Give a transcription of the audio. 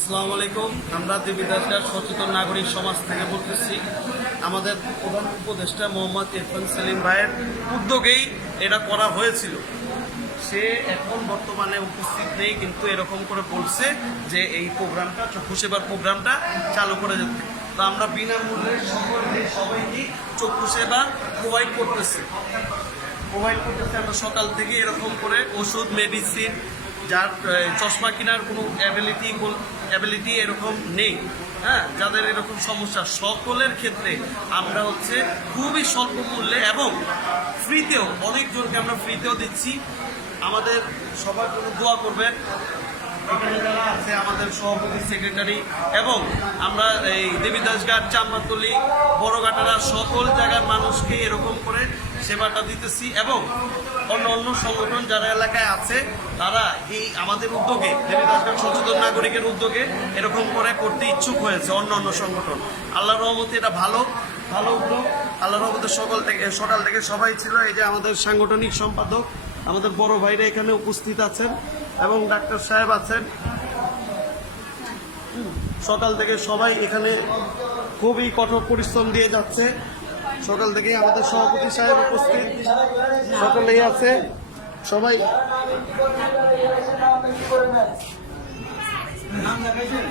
আসসালামু আলাইকুম। আমরা দেবীদাসগার সচেতন নাগরিক সমাজ থেকে বলতেছি। আমাদের প্রধান উপদেষ্টা মোহাম্মদ ইরফান সেলিম ভাইয়ের উদ্যোগেই এটা করা হয়েছিল। সে এখন বর্তমানে উপস্থিত নেই, কিন্তু এরকম করে বলছে যে এই প্রোগ্রামটা, চক্ষু সেবার প্রোগ্রামটা চালু করে যেতে। তো আমরা বিনামূল্যে সবাইকে চক্ষু সেবা প্রোভাইড করতেছি। আমরা সকাল থেকে এরকম করে ওষুধ, মেডিসিন, যার চশমা কেনার কোনো অ্যাবিলিটি এরকম নেই, হ্যাঁ, যাদের এরকম সমস্যা, সকলের ক্ষেত্রে আমরা খুবই স্বল্প মূল্যে এবং ফ্রিতেও, অনেকজনকে আমরা ফ্রিতেও দিচ্ছি। আমাদের সবার জন্য দোয়া করবেন। এখানে যারা আছে আমাদের সভাপতি, সেক্রেটারি এবং আমরা এই দেবীদাসঘাট, চাম্বাতলি, বড়ঘাটারা সকল জায়গার মানুষকে এরকম করে সেবাটা দিতেছি। এবং অন্য সংগঠন যারা এলাকায় আছে তারা এই আমাদের উদ্যোগে, দেবীদাসঘাট সচেতন নাগরিকের উদ্যোগে এরকম করে করতে ইচ্ছুক হয়েছে অন্য সংগঠন। আল্লাহর রহমতে এটা ভালো উদ্যোগ। আল্লাহর রহমতে সকাল থেকে সবাই ছিল। এই যে আমাদের সাংগঠনিক সম্পাদক, আমাদের বড় ভাইরা এখানে উপস্থিত আছেন এবং ডাক্তার সাহেব আছেন। সকাল থেকে সবাই এখানে খুবই কঠোর পরিশ্রম দিয়ে যাচ্ছে। সকাল থেকেই আমাদের সভাপতি সাহেব উপস্থিত, সকলেই আছে। সবাই নাম দেখাইছেন।